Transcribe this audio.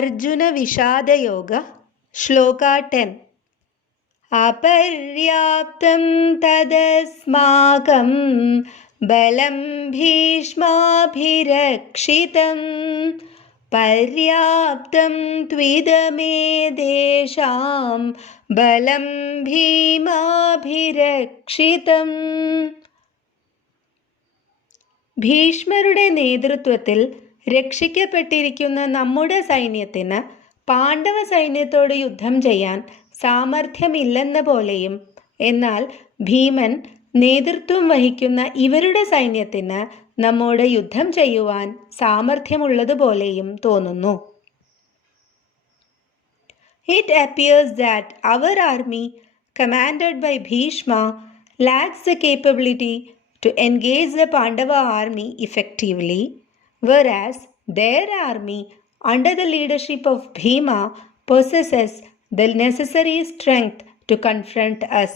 അർജുന വിഷാദയോഗ ശ്ലോക 10. അപര്യാപ്തം തദസ്മാകം ബലം ഭീഷ്മാഭിരക്ഷിതം പര്യാപ്തം ത്വിദമേതേഷാം ബലം ഭീമാഭിരക്ഷിതം. ഭീഷ്മരുടെ നേതൃത്വത്തിൽ രക്ഷിക്കപ്പെട്ടിരിക്കുന്ന നമ്മുടെ സൈന്യത്തിന് പാണ്ഡവ സൈന്യത്തോട് യുദ്ധം ചെയ്യാൻ സാമർഥ്യമില്ലെന്ന പോലെയും, എന്നാൽ ഭീമൻ നേതൃത്വം വഹിക്കുന്ന ഇവരുടെ സൈന്യത്തിന് നമ്മോട് യുദ്ധം ചെയ്യുവാൻ സാമർഥ്യമുള്ളതുപോലെയും തോന്നുന്നു. It appears that our army, commanded by Bhishma, lacks the capability to engage the Pandava army effectively, whereas their army, under the leadership of Bhima, possesses the necessary strength to confront us.